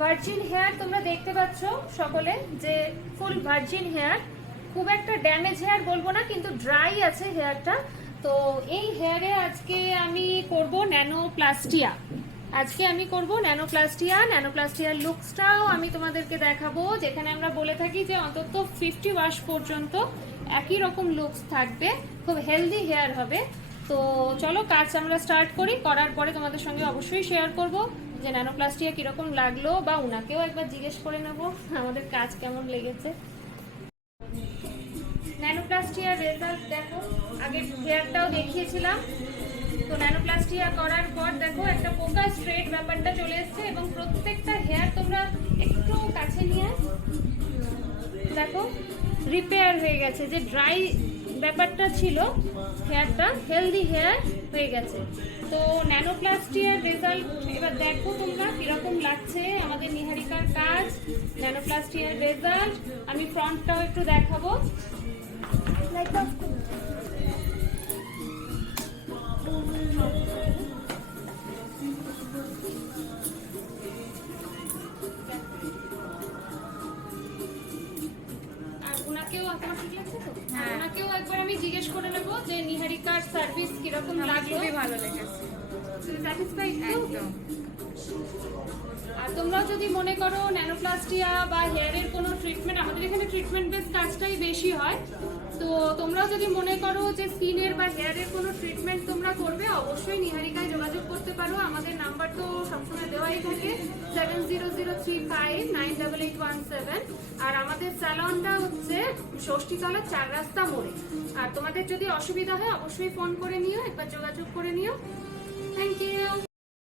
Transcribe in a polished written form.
Virgin hair তোমরা দেখতে পাচ্ছ সকলে যে ফুল ভার্জিন হেয়ার, খুব একটা ড্যামেজ হেয়ার বলবো না, কিন্তু ড্রাই আছে হেয়ারটা। তো এই হেয়ারে আজকে আমি করব ন্যানোপ্লাস্টিয়া। ন্যানোপ্লাস্টিয়ার লুকসটাও আমি তোমাদেরকে দেখাবো, যেখানে আমরা বলে থাকি যে অন্তত 50 ওয়াশ পর্যন্ত একই রকম লুকস থাকবে, খুব হেলদি হেয়ার হবে। তো চলো কাজ আমরা স্টার্ট করি, করার পরে তোমাদের সঙ্গে অবশ্যই শেয়ার করব যে ন্যানোপ্লাস্টিয়া কিরকম লাগলো, বা উনাকেও একবার জিজ্ঞেস করে নেবো আমাদের কাজ কেমন লেগেছে। ন্যানোপ্লাস্টিয়ার রেজাল্ট দেখো, আগের হেয়ারটাও দেখিয়েছিলাম। তো ন্যানোপ্লাস্টিয়া করার পর দেখো একটা পোকা স্ট্রেট ব্যাপারটা চলে এসছে, এবং প্রত্যেকটা হেয়ার তোমরা একটু কাছে নিয়ে দেখো রিপেয়ার হয়ে গেছে। যে ড্রাই ব্যাপারটা ছিল, হেয়ারটা হেলদি হেয়ার হয়ে গেছে। তো ন্যানোপ্লাস্টিয়ার রেজাল্ট এবার দেখো তোমরা কিরকম লাগছে আমাদের নিহারিকার কাজ। ন্যানোপ্লাস্টিয়ার রেজাল্ট আমি ফ্রন্টটাও একটু দেখাবো। ওনাকেও একবার আমি জিজ্ঞেস করে নেবো যে নিহারিকার সার্ভিস কিরকম লাগলো। খুবই ভালো লেগেছে, স্যাটিসফাইড একদম। আর তোমরাও যদি মনে করো ন্যানোপ্লাস্টিয়া বা হেয়ারের কোনো ট্রিটমেন্ট, আমাদের এখানে ট্রিটমেন্ট বেস কাজটাই বেশি হয়, তো তোমরাও যদি মনে করো যে স্কিনের বা হেয়ারের কোনো ট্রিটমেন্ট তোমরা করবে, অবশ্যই নিহারিকায় যোগাযোগ করতে পারো। আমাদের নাম্বার তো সবসময় দেওয়াই থাকে 7003598817। আর আমাদের স্যালনটা হচ্ছে ষষ্ঠীতলা 4 রাস্তা মোড়ে। আর তোমাদের যদি অসুবিধা হয় অবশ্যই ফোন করে নিও, একবার যোগাযোগ করে নিও। Thank you.